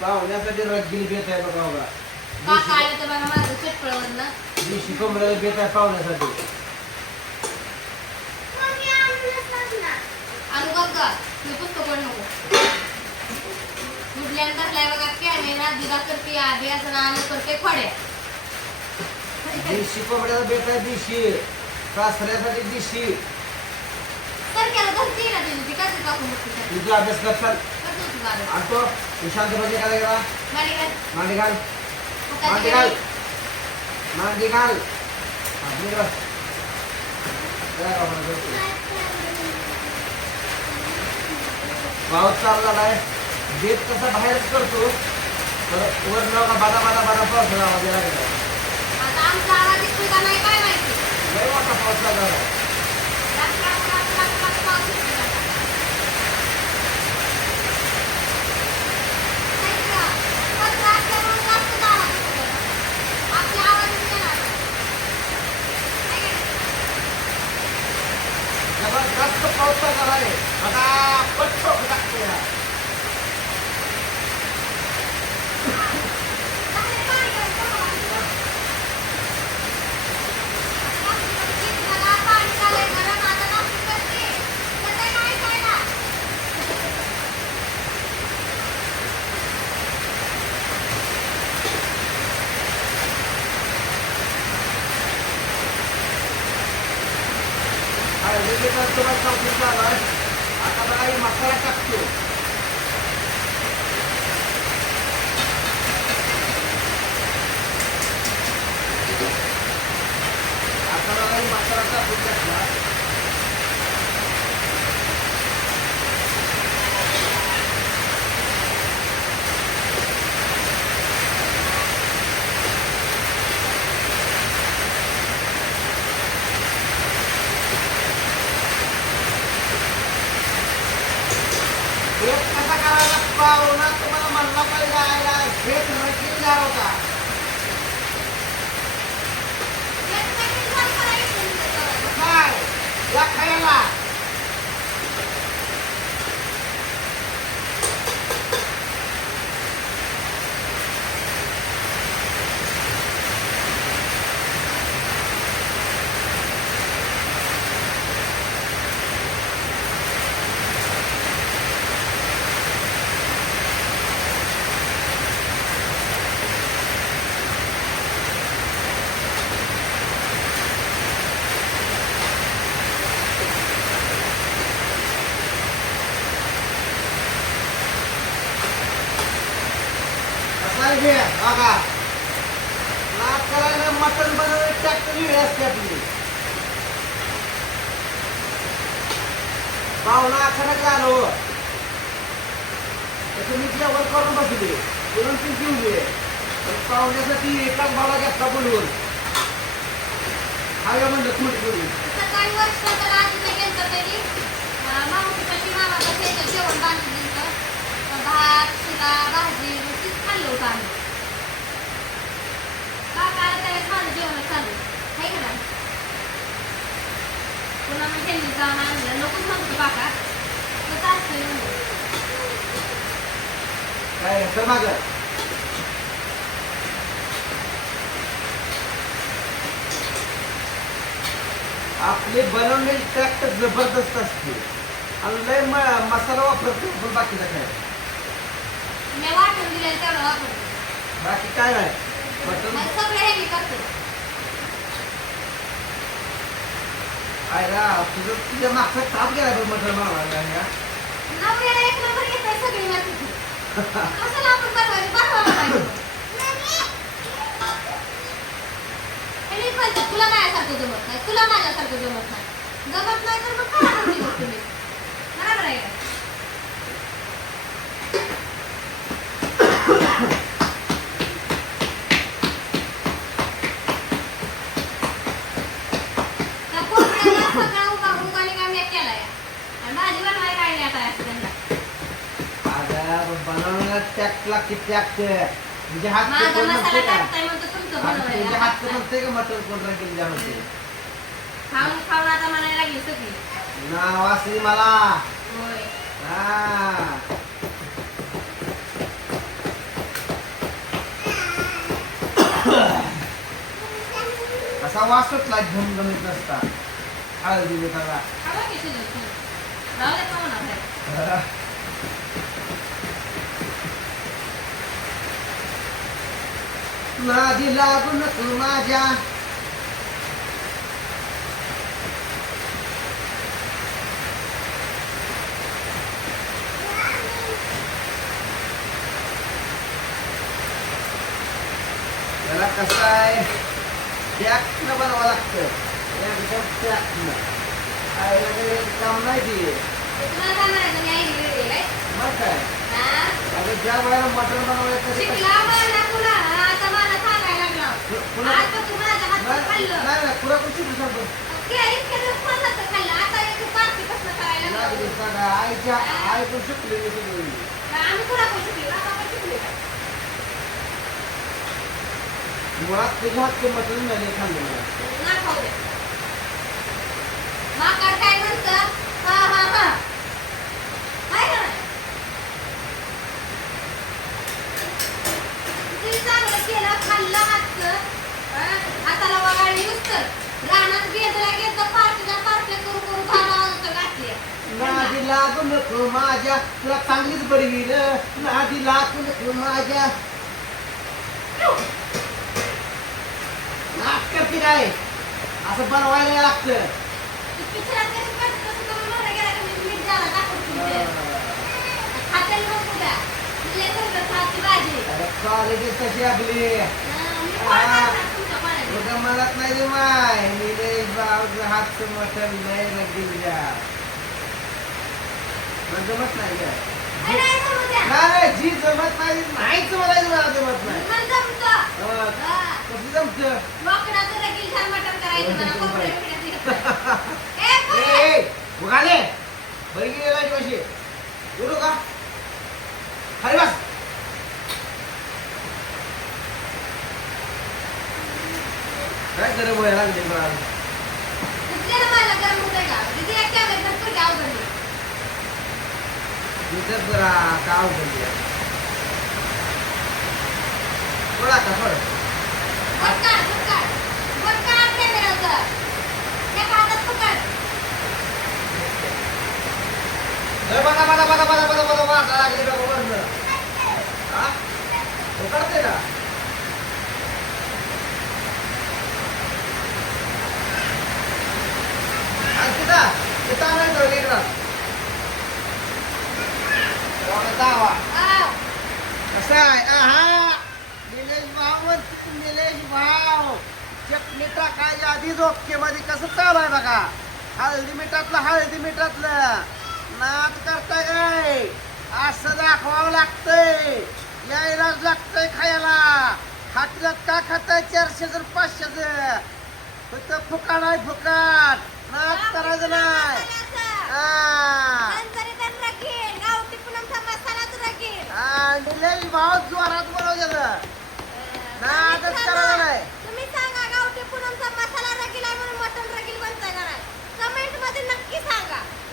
पाहुण्यासाठी रगील बेत आहे बघा बघा काका आले तर बघा माझं चटपळवरनं. दिवशी कोंबड्याला बेत आहे पाहुण्यासाठी. आणि बघ मी पुस्तक वर नको उठल्यानंतर लय बघा कॅमेरा दिदा करते आधी असं नाणं करते खोड्या दिवशी कोंबड्याला बेत आहे दिवशी सासऱ्यासाठी दिवशी तर केलं धरती ना तिने ती कसं तुझा अभ्यास करताल कसं होतं गाणं? आणि तो तू शांत म्हणजे काय घाल. मांडी घाल मांडी घाल. मांडी घाल? पाऊस चालू झालाय. कसा बाहेरच करतो तर वर न का बादा बादा बादा पाऊस आवाज यायला लागला आता आमचा आवाज येतोय का नाही काय माहिती लय मोठा पाऊस चालू झाला रात, रात, रात, रात, रात पाऊस येतोय का? नाही का? पत्र असल्यामुळे जास्त आवाज येतोय. आपला आवाज येतोय ना. नाही का? जबरदस्त पाऊस चालू झालाय आता पट ठोक हा. बाहेर पाणी काय चालू आहे? मला पाणी चाललंय गरम, आता नाश्ता करते. येतंय नाही खायला? आणि वेगवेगळा तुम्हाला चौकशी झालाय आता बघा ही मसाला टाकतो आता बघा ही मसाला टाकून टाकला एक कसा करायला पाहुणा तुम्हाला म्हणला पाहिजे आयला शेत रचीदार होता येत नाही की झालं करायचं तुमचं? काय या खायला कसा घे बघा. नाच करायला मटण बनवलं ट्रॅक्टर वेळ असते आपली पाहुणा अचानक आलो हो. तर तुम्ही जेवण करून बसले. म्हणून ती घेऊन पण पाहुण्यासाठी एकाच भाला घेतला बोलवून. खाऊया म्हणलं तुम्ही थोडी सकाळी वर्ष तर आधी ते तरी. अं, मामाचं जेवण बांधली. भात सुद्धा भाजी मग तीच खाल्लं होतं आम्ही? काका आलं त्यावेळेस माझं जेवण चालू? आहे का नाही? पुन्हा मी त्यांनी जाऊन आणलं. नकोच म्हणतो काका. कसं चालतंय काय तर माग. आपले बनवलेले ट्रॅक्टर जबरदस्त असते आणि लय मसाला वापरतो पण बाकीचा काय मी वाटून बाकी काय नाही मटन सगळं हे मी करतो. तुझं तुझ्या मागचा ताप गेला पण मटन मारला या नवऱ्याला एक नंबर येतंय सगळी माहिती. कशाला आपण बनवायचं? बनवायला पाहिजे आणि पैसे तुला माझ्यासारखं जमत नाही तुला माझ्यासारखं जमत नाही. जमत नाही तर मग काय? लागते त्याग म्हणजे हात माझा म्हणते म्हणजे का टाकताय हात- म्हणते का मटर कोण केली त्यामध्ये खाऊन खाऊन आता मला. असा वास सुटला घमघमीत नसता. हळदी मिठाचा नादी लागून तू माझ्या. त्याला कसं आहे? पॅकनं बनवावं लागतं. एकदम आईला काही काम नाही ते? मग काय? अगं ज्या वेळेला मटण बनवायचं आईच्या आई पण शिकलो? मुळात तुझ्या हातचं मटण नाही खाल्लं ना खाऊ दे. माकड काय म्हणतं? हा, हा, हा. आहे का नाही? किती चांगलं केलं, खाल्लं हातचं. हा? हाताला वगाळली नुसतं. रानात गेजला गेजला पार्टीला पार्ट्या करू करू दहा वाजता घातल्या. लागू नको माझ्या. तुला चांगलीच बरी येईल आधी लागू नको माझ्या. नाटक करते काय असं बनवायला लागतं. ती कॉलेज कशी आपली. मनात नाही रे माय. मी हात मटन मटण नाही दिल्या जमत नाही नाही जी जमत नाही नाहीच मला मला. जमत नाही. कसं जमतं उगाले. बरी गेला कशी. बोलू का? बस. काय लागले मला कुठल्या ना मला गरम होतंय का? किती एक कॅमेरा धरतो की अवघडली? इथं जरा काव करते थोडा का थोडं वर काढ, वर काढ. वर काढ कॅमेराचं. एका हातात पकड. ए, बघा बघा बघा बघा बघा बघा वाटा लागली का वरनं? हा उकडते का आणखी दा तिथं नाही तो इकडं एवढा दावा हा. कसं आहे. आहा. निलेश भाव निलेश भाव चटणी टाकायच्या आधी ओके कसं चालू आहे बघा? हळदी मिठातलं हळदी मिठातलं. नाद करता काय? असं दाखवावं लागतंय. यायलाच लागतंय खायला. हातल्यात का खाताय? चारशे जर पाचशे जर. फक्त फुकाट आहे फुकाट. नाद लई भाव जोरात बनवू ना नादच करायला नाही.